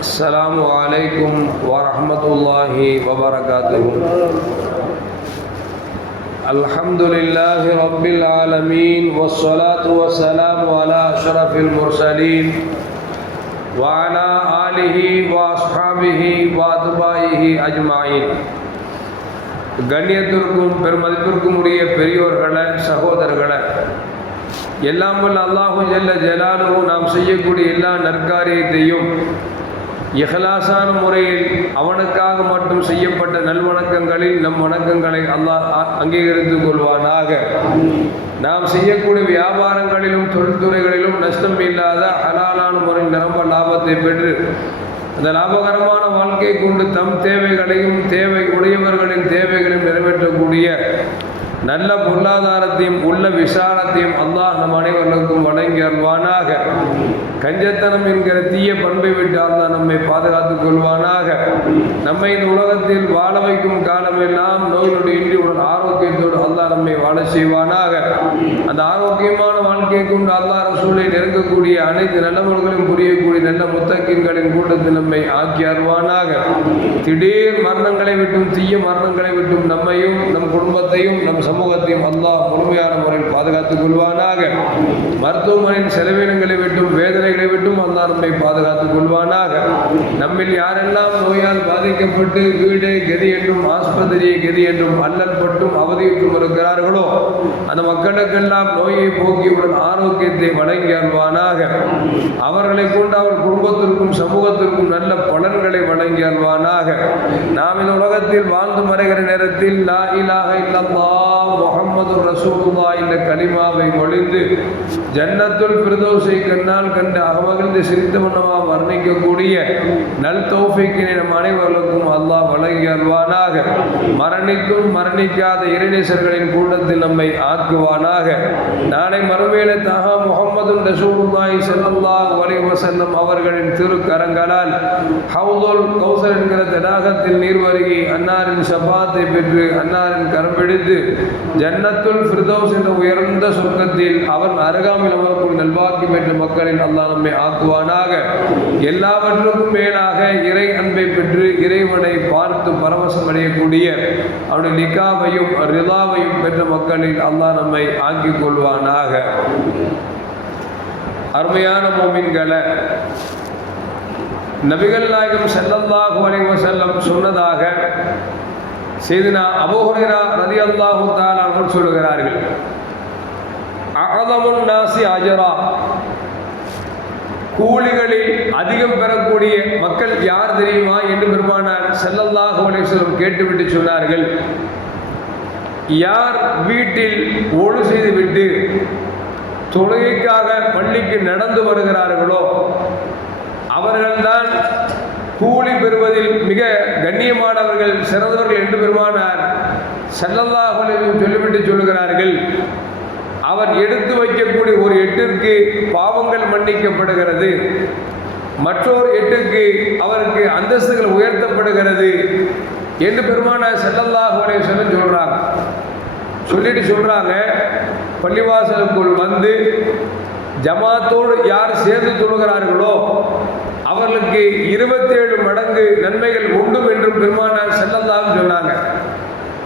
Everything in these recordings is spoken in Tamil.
السلام عليكم ورحمة الله وبركاته الحمد لله رب العالمين والصلاة والسلام على أشرف المرسلين وعلى آله وأصحابه وأتباعه أجمعين கண்ணியத்திற்கும் பெருமதிப்பிற்கும் உரிய பெரியோர்களே சகோதரர்களே எல்லாம் வல்ல அல்லாஹு ஜல்ல ஜலாலுஹு நாம் செய்யக்கூடிய எல்லா நற்காரியத்தையும் இஹ்லாசான முறையில் அவனுக்காக மட்டும் செய்யப்பட்ட நல்வணக்கங்களில் நம் வணக்கங்களை அல்லாஹ் அ- அங்கீகரித்துக் கொள்வானாக. நாம் செய்யக்கூடிய வியாபாரங்களிலும் தொழில்துறைகளிலும் நஷ்டம் இல்லாத ஹலாலான முறையில் நிரம்ப லாபத்தை பெற்று அந்த லாபகரமான வாழ்க்கை கொண்டு தம் தேவைகளையும் தேவை உடையவர்களின் தேவைகளையும் நிறைவேற்றக்கூடிய நல்ல பொருளாதாரத்தையும் உள்ள விசாலத்தையும் அல்லாஹ் நம் அனைவர்களுக்கும் வழங்கி அல்வானாக கஞ்சத்தனம் என்கிற தீய பண்பை விட்டு அல்லாஹ் நம்மை பாதுகாத்துக் கொள்வானாக. நம்மை இந்த உலகத்தில் வாழ வைக்கும் காலமெல்லாம் நோய் நொடி இன்றி உடல் ஆரோக்கியத்தோடு அல்லாஹ் நம்மை வாழ செய்வானாக. அந்த ஆரோக்கியமான வாழ்க்கையை கொண்டு அல்லா ரசூலை நெருங்கக்கூடிய அனைத்து நல்லவர்களையும் புரியக்கூடிய நல்ல முத்தக்கின்களின் கூட்டத்தில் நம்மை ஆக்கி அருவானாக திடீர் மரணங்களை விட்டும் தீய மரணங்களை விட்டும் நம்மையும் நம் குடும்பத்தையும் நம் சமூகத்தையும் அல்லாஹ் முழுமையான முறையில் பாதுகாத்துக் கொள்வானாக. மருத்துவமனையின் செலவினங்களை விட்டும் வேதனைகளை விட்டும் அல்லாஹ் நம்மை பாதுகாத்துக் கொள்வானாக. நம்மில் யாரெல்லாம் நோயால் பாதிக்கப்பட்டு வீடு கதி என்றும் ஆஸ்பத்திரியை கதி என்றும் அல்லல் பட்டும் அவதியுற்றும் இருக்கிறார்களோ அந்த மக்களுக்கெல்லாம் நோயை போக்கியுடன் ஆரோக்கியத்தை வழங்கி அல்வானாக. அவர்களை கொண்டு அவர் குடும்பத்திற்கும் சமூகத்திற்கும் நல்ல பலன்களை வழங்கி அல்வானாக. நாம் இந்த உலகத்தில் வாழ்ந்து மறைகிற நேரத்தில் லா இலாக இல்லல்லாஹ் முகமது ரசூலுல்லா இந்த கனிமாவை மொழிந்து ஜன்னத்துல் பிரதோசை கண்ணால் கண்டு அகமகிழ்ந்து சிரித்த வண்ணமாக வர்ணிக்கக்கூடிய நல் தௌஃபிக்கினை நம் அனைவர்களுக்கும் அல்லாஹ் வழங்கி அல்வானாக மரணிக்கும் மரணிக்காத இறைநேசர்களின் கூட்டத்தில் நம்மை ஆக்குவானாக. நாளை மறுமையில தகா முகமது ரசூலுல்லாஹி ஸல்லல்லாஹு அலைஹி வஸல்லம் அவர்களின் திருக்கரங்களால் ஹவுதுல் கௌசர் என்கிற தடாகத்தில் நீர் வருகி அன்னாரின் சபாத்தை பெற்று அன்னாரின் கரம் பிடித்து ஜன்னத்துல் ஃபிர்தௌஸ் என்ற உயர்ந்த சொர்க்கத்தில் அவன் அருகாமையில் அமரக்கூடிய நல்வாக்கியம் பெற்ற மக்களின் அல்லாஹ் நம்மை ஆக்குவானாக. எல்லாவற்றுக்கும் மேலாக இறை அன்பை பெற்று இறைவனை பார்த்து பரவசம் அடையக்கூடிய அவருடைய நிக்காவையும் ரிதாவையும் பெற்ற மக்களில் அல்லாஹ் நம்மை ஆக்கிக் கொள்வானாக. அருமையான மோமின்களை நபிகள் நாயகம் ஸல்லல்லாஹு அலைஹி செல்லம் சொன்னதாக செய்தினா அபோஹரா ரதி அல்லாஹு தான் அவர்கள் சொல்லுகிறார்கள் அகதமுன் நாசி அஜரா கூலிகளில் அதிகம் பெறக்கூடிய மக்கள் யார் தெரியுமா என்று பெருமானார் ஸல்லல்லாஹு அலைஹி கேட்டுவிட்டு சொன்னார்கள். யார் வீட்டில் ஒழு செய்துவிட்டு தொழுகைக்காக பள்ளிக்கு நடந்து வருகிறார்களோ அவர்கள்தான் கூலி பெறுவதில் மிக கண்ணியமானவர்கள் சிறந்தவர்கள் என்று பெருமானார் ஸல்லல்லாஹு சொல்லிவிட்டு சொல்லுகிறார்கள். அவர் எடுத்து வைக்கக்கூடிய ஒரு எட்டிற்கு பாவங்கள் மன்னிக்கப்படுகிறது. மற்றொரு எட்டுக்கு அவருக்கு அந்தஸ்துகள் உயர்த்தப்படுகிறது என்று பெருமான செல்லல்லாஹ் அலைஹி சொல்கிறாங்க சொல்லிட்டு சொல்கிறாங்க பள்ளிவாசலுக்குள் வந்து ஜமாத்தோடு யார் சேர்ந்து தொழுகிறார்களோ அவர்களுக்கு இருபத்தேழு மடங்கு நன்மைகள் உண்டும் என்றும் பெருமானார் செல்லல்லாம் சொன்னாங்க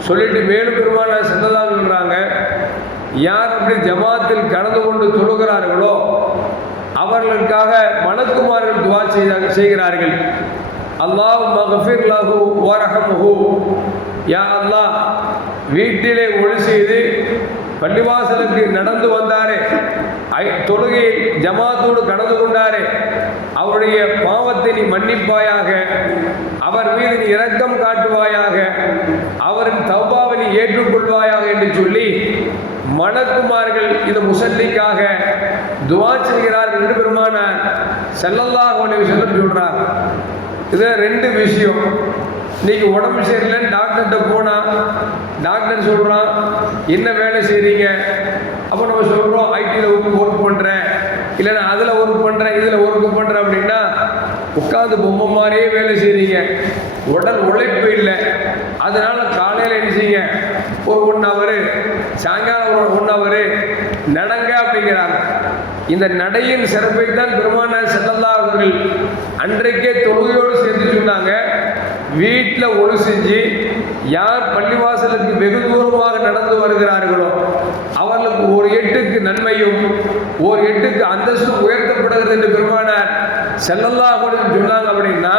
சொல்லிட்டு மேலும் பெருமானார் செல்லல்லாம் சொல்கிறாங்க யார் அப்படி ஜமாத்தில் கலந்து கொண்டு தொழுகிறார்களோ அவர்களுக்காக மனக்குமார்கள் துவா செய்கிறார்கள். அல்லாஹ் மகஃபிர் லஹு ஓரகமுஹு யா அல்லாஹ் வீட்டிலே ஒளி செய்து பள்ளிவாசலுக்கு நடந்து வந்தாரே. ஐ- தொழுகையில் ஜமாத்தோடு கடந்து கொண்டாரே. அவருடைய பாவத்தை நீ மன்னிப்பாயாக. அவர் மீது நீ இரக்கம் காட்டுவாயாக. அவரின் தௌபாவை நீ ஏற்றுக்கொள்வாயாக என்று சொல்லி மணக்குமார்கள் இந்த முசல்லிக்காக துவா செய்கிறார்கள். என்று பெருமான செல்லல்லாக அலைஹி வஸல்லம் சொல்றாங்க இது ரெண்டு விஷயம். இன்னைக்கு உடம்பு சரியில்லைன்னு டாக்டர்கிட்ட போனா டாக்டர் சொல்றான் என்ன வேலை செய்றீங்க? அப்போ நம்ம சொல்றோம் ஐடியில் ஒர்க் பண்றேன். இல்லைன்னா அதில் ஒர்க் பண்றேன் இதில் ஒர்க் பண்றேன். அப்படின்னா உட்காந்து பொம்மை மாதிரியே வேலை செய்றீங்க. உடல் உழைப்பு இல்லை. அதனால காலையில் என்ன செய்யுங்க ஒரு ஒன் ஹவர் சாயங்காலம் ஒன் ஹவரு நடங்க அப்படிங்கிறாங்க. இந்த நடையின் சிறப்பை தான் பெருமானார் செல்லல்லா அவர்கள் அன்றைக்கே தொழுகையோடு செஞ்சு சொன்னாங்க. வீட்டில் ஒழு செஞ்சு யார் பள்ளிவாசலுக்கு வெகு தூரமாக நடந்து வருகிறார்களோ அவர்களுக்கு ஒரு எட்டுக்கு நன்மையும் ஒரு எட்டுக்கு அந்தஸ்து உயர்த்தப்படுகிறது என்று பெருமானார் செல்லல்லாஹு சொன்னாங்க அப்படின்னா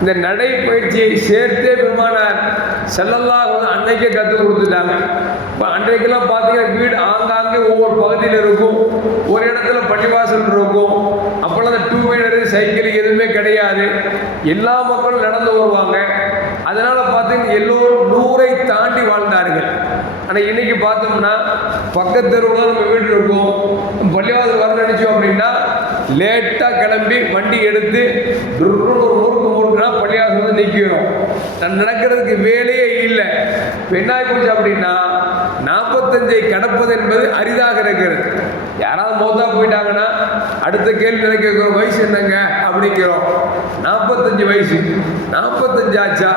இந்த நடைப்பயிற்சியை சேர்த்தே பெருமானார் செல்லல்லா அன்னைக்கே கற்றுக் கொடுத்துட்டாங்க. இப்போ அன்றைக்கெல்லாம் பார்த்தீங்கன்னா வீடு ஆங்காங்கே ஒவ்வொரு பகுதியில் இருக்கும். ஒரு இடத்துல பள்ளிவாசல் இருக்கும். அப்போல்லாம் அந்த டூ வீலரு சைக்கிள் எதுவுமே கிடையாது. எல்லா மக்களும் நடந்து வருவாங்க. அதனால் பார்த்தீங்கன்னா எல்லோரும் நூறை தாண்டி வாழ்ந்தார்கள். ஆனால் இன்றைக்கி பார்த்தோம்னா பக்கத்து தெருவில் நம்ம வீடு இருக்கும். பள்ளிவாசல் வர நினச்சோம் அப்படின்னா லேட்டாக கிளம்பி வண்டி எடுத்து ஒரு ஊருக்கு முறுக்குனா பள்ளிவாசல் வந்து நிற்கிறோம். நடக்கிறதுக்கு வேலையே இல்லை. பெண்ணாய் போச்சு அப்படின்னா நாற்பத்தஞ்சை கடப்பது என்பது அரிதாக இருக்கிறது. யாராவது மோதா போயிட்டாங்கன்னா அடுத்த கேள்வி நினைக்கிற வயசு என்னங்க அப்படிங்கிறோம். நாற்பத்தஞ்சு வயசு. நாற்பத்தஞ்சு ஆச்சா?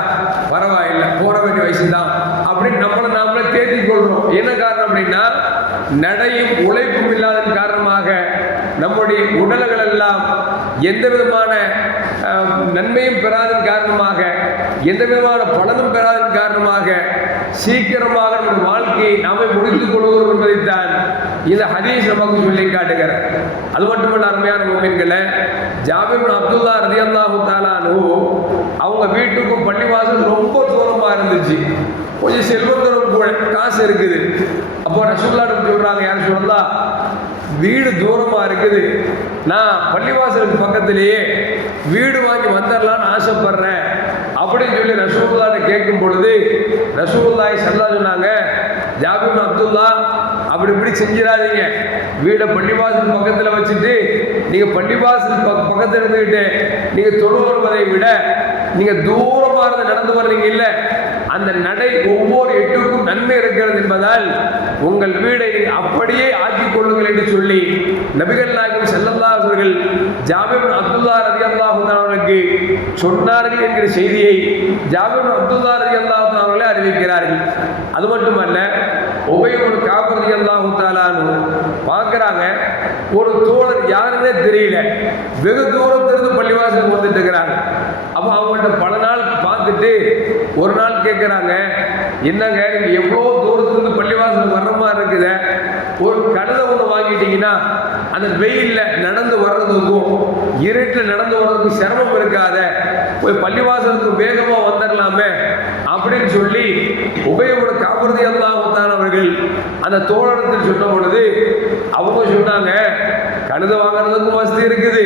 பரவாயில்லை போற வேண்டிய வயசு தான் அப்படின்னு நம்மளை நாமளே தேர்த்தி கொள்றோம். என்ன காரணம் அப்படின்னா நடையும் உழைப்பும் இல்லாதன் காரணமாக நம்முடைய உடல்கள் எல்லாம் எந்த விதமான நன்மையும் பெறாதன் காரணமாக எந்த விதமான பலனும் பெறாதன் காரணமாக சீக்கிரமாக நம்ம வாழ்க்கையை நாமே முடித்துக் கொள்கிறோம் என்பதைத்தான் இந்த ஹதீஸ் நமக்கு சொல்லி காட்டுகிறார். அது மட்டுமல்ல அருமையான மூமின்களை ஜாபிர் அப்துல்லா ரதியல்லாஹு தாலானு அவங்க வீட்டுக்கும் பள்ளிவாசல் ரொம்ப தூரமாக இருந்துச்சு. கொஞ்சம் செல்வந்தரும் கூட காசு இருக்குது. அப்போ ரசூல்லாட்டு சொல்கிறாங்க யார் சொல்லலாம் வீடு தூரமாக இருக்குது. நான் பள்ளிவாசலுக்கு பக்கத்திலேயே வீடு வாங்கி வந்துடலான்னு ஆசைப்படுறேன். அப்படின்னு சொல்லி ரசூல்லாட்ட கேட்கும் பொழுது ரசூல்லாய் சல்லா சொன்னாங்க ஜாபிம் அப்துல்லா அப்படி இப்படி செஞ்சிடாதீங்க. வீடை பள்ளிவாசல் பக்கத்தில் வச்சுட்டு நீங்கள் பள்ளிவாசல் பக் பக்கத்தில் இருந்துக்கிட்டு நீங்கள் தொழு வருவதை விட நீங்கள் தூரமாக இருந்து நடந்து வர்றீங்க இல்லை அந்த நடை ஒவ்வொரு எட்டுக்கும் நன்மை இருக்கிறது என்பதால் உங்கள் வீடை அப்படியே ஆக்கிக் கொள்ளுங்கள் என்று சொல்லி நபிகள் நாயகம் செல்லல்லா அவர்கள் ஜாபிர் அப்துல்லா ரதி அவர்களுக்கு சொன்னார்கள் என்கிற செய்தியை ஜாபிர் அப்துல்லா ரதி அவர்களே அறிவிக்கிறார்கள். அது மட்டுமல்ல உபயோகம் காபரதி அல்லாஹு தாலானு பார்க்குறாங்க ஒரு தோழர் யாருன்னே தெரியல. வெகு தூரத்திலிருந்து பள்ளிவாசலுக்கு வந்துட்டு இருக்கிறாங்க. அப்போ அவங்கள்ட்ட பல நாள் பார்த்துட்டு ஒரு நாள் கேட்குறாங்க என்னங்க நீங்கள் எவ்வளோ தூரத்துலேருந்து பள்ளிவாசலுக்கு வர்ற மாதிரி இருக்குது? ஒரு கழுதை ஒன்று வாங்கிட்டீங்கன்னா அந்த வெயிலில் நடந்து வர்றதுக்கும் இருட்டில் நடந்து வர்றதுக்கும் சிரமம் இருக்காத போய் பள்ளிவாசலுக்கு வேகமாக வந்துடலாமே அப்படின்னு சொல்லி உபயோக காபரதி அல்லாஹத்தான் அவர்கள் அந்த தோழத்தில் சொன்ன பொழுது அவங்க சொன்னாங்க கழுத வாங்குறதுக்கும் வசதி இருக்குது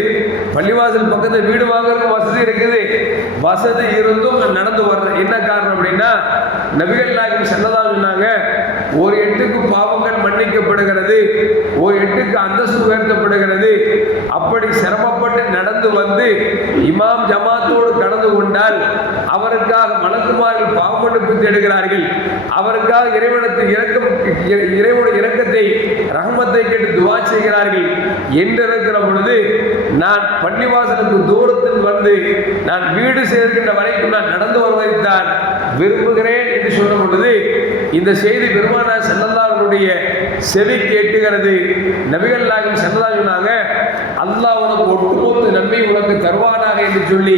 பள்ளிவாசல் பக்கத்தில் வீடு வாங்குறதுக்கும் வசதி இருக்குது வசதி இருந்தும் நடந்து வர்ற என்ன காரணம் அப்படின்னா நபிகள் நாயகம் செல்லதா சொன்னாங்க ஒரு எட்டுக்கு பாவங்கள் மன்னிக்கப்படுகிறது ஒரு எட்டுக்கு அந்தஸ்து உயர்த்தப்படுகிறது. அப்படி சிரமப்பட்டு நடந்து வந்து இமாம் ஜமாத்தோடு கடந்து கொண்டால் அவருக்காக மலக்குமார் தேடுகிறார்கள் அவருக்காக இறைவனத்தில் இறக்கம் இறைவனுடைய இறக்கத்தை ரகமத்தை கேட்டு துவா செய்கிறார்கள். என்றிருக்கிற பொழுது நான் பள்ளிவாசலுக்கு தூரத்தில் வந்து நான் வீடு சேர்க்கின்ற வரைக்கும் நான் நடந்து வருவதைத்தான் விரும்புகிறேன் என்று சொன்ன பொழுது இந்த செய்தி பெருமானா பெருமானார் செல்லல்லாருடைய செவி கேட்டுகிறது. நபிகள் நாயகம் செல்லதா சொன்னாங்க அல்லாஹ் உனக்கு ஒட்டுமொத்த நன்மை உனக்கு தருவானாக என்று சொல்லி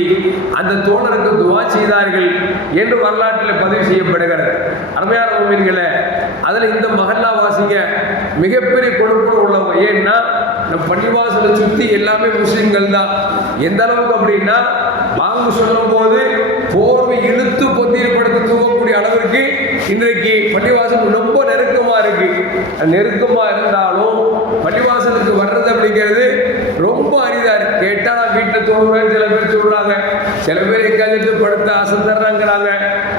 அந்த தோழருக்கு துவா செய்தார்கள் என்று வரலாற்றில் பதிவு செய்யப்படுகிறது. அருமையான உண்மைகளை அதில் இந்த மகல்லா வாசிங்க மிகப்பெரிய கொடுப்பு உள்ளவங்க. ஏன்னா நம்ம பள்ளிவாசலை சுற்றி எல்லாமே முஸ்லீம்கள் தான். எந்த அளவுக்கு அப்படின்னா வாங்கு சொல்லும் போது போர்வை இழுத்து பொத்தியில் படுத்து தூங்கக்கூடிய அளவிற்கு இன்றைக்கு பள்ளிவாசல் ரொம்ப நெருக்கமாக இருந்தாலும் பள்ளிவாசலுக்கு வர்றது அப்படிங்கிறது ரொம்ப அரிதாக இருக்குது கேட்டால் வீட்டில் தோணுறேன் சில பேர் சொல்கிறாங்க சில பேர் எங்காஞ்சிட்டு படுத்து அசந்தர்றாங்கிறாங்க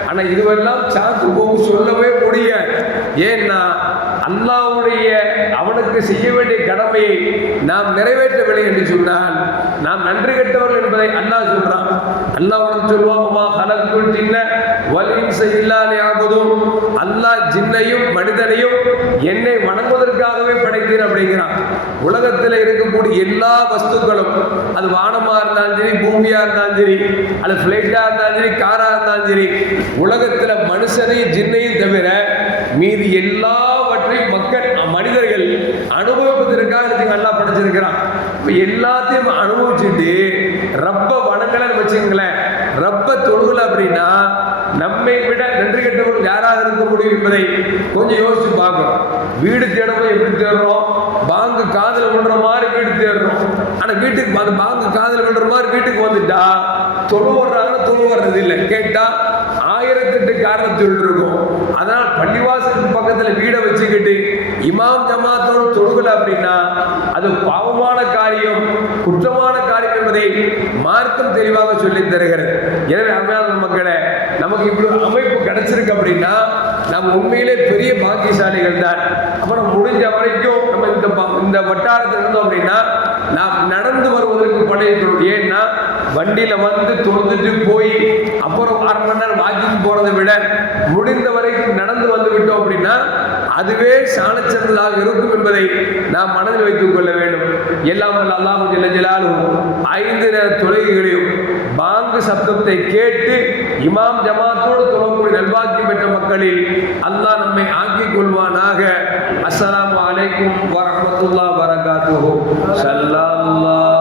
ஆனால் இதுவெல்லாம் சாத்து போக்கு சொல்லவே முடியாது. ஏன்னா அல்லாவுடைய அவனுக்கு செய்ய வேண்டிய கடமையை நாம் நிறைவேற்றவில்லை என்று சொன்னால் நாம் நன்றி கெட்டவர்கள் என்பதை அல்லாஹ் சொல்றான். அல்லாஹ் உனக்கு சொல்லுவாங்கம்மா கலக்குள் சின்ன வலின் செய்யலானே ஆகுதும் அல்லாஹ் ஜின்னையும் மனிதனையும் என்னை வணங்குவதற்காகவே படைத்தேன் அப்படிங்கிறான். உலகத்தில் இருக்கக்கூடிய எல்லா வஸ்துக்களும் அது வானமா இருந்தாலும் சரி பூமியா இருந்தாலும் சரி அது ஃப்ளைட்டாக இருந்தாலும் சரி காரா இருந்தாலும் சரி உலகத்தில் மனுஷனையும் ஜின்னையும் தவிர மீது எல்லா எல்லாவற்றையும் மக்கள் மனிதர்கள் அனுபவிப்பதற்காக இதுக்கு நல்லா படைச்சிருக்கிறான். எல்லாத்தையும் அனுபவிச்சுட்டு ரப்ப வணங்கலன்னு வச்சுங்களேன் ரப்ப தொழுகல அப்படின்னா நம்மை விட நன்றி கெட்டவர்கள் யாராக இருக்க முடியும் என்பதை கொஞ்சம் யோசிச்சு பார்க்கணும். வீடு தேடவும் எப்படி தேடுறோம்? பாங்கு காதல் விடுற மாதிரி வீடு தேடுறோம். ஆனா வீட்டுக்கு அந்த பாங்கு காதல விடுற மாதிரி வீட்டுக்கு வந்துட்டா தொழு வர்றாங்கன்னா தொழு வர்றது இல்லை. கேட்டால் ஆயிரத்தெட்டு காரணத்தில் இருக்கும் ஆனால் பள்ளிவாசலுக்கு பக்கத்தில் வீடை வச்சுக்கிட்டு இமாம் ஜமாத்தோடு தொழுகல அப்படின்னா அது பாவமான காரியம் குற்றமான காரியம் என்பதை மார்க்கம் தெளிவாக சொல்லி தருகிறது. எனவே அமையாத மக்களை நமக்கு இப்படி ஒரு அமைப்பு கிடைச்சிருக்கு அப்படின்னா நம்ம உண்மையிலே பெரிய பாக்கியசாலிகள் தான். அப்புறம் முடிஞ்ச வரைக்கும் நம்ம இந்த ப- இந்த வட்டாரத்தில் இருந்தோம் அப்படின்னா நாம் நடந்து வருவதற்கு படையிட்டோம் ஏன்னா வண்டியில வந்து தொழுதுட்டு போய் அப்புறம் அரை மணி நேரம் வாக்கிங் போறதை விட முடிந்த வரைக்கும் நடந்து வந்து விட்டோம் அப்படின்னா அதுவே சாணச்சந்தலாக இருக்கும் என்பதை நாம் மனதில் வைத்துக் கொள்ள வேண்டும். எல்லாம் வல்ல அல்லாஹு ஐந்து நேர தொழுகைகளையும் பாங்கு சப்தத்தை கேட்டு இமாம் ஜமாத்தோடு தொழக்கூடிய நல்வாக்கியம் பெற்ற மக்களில் அல்லாஹ் நம்மை ஆக்கிக் கொள்வானாக. அஸ்ஸலாமு அலைக்கும் வரஹ்மத்துல்லாஹி வரகாத்துஹு ஸல்லல்லாஹு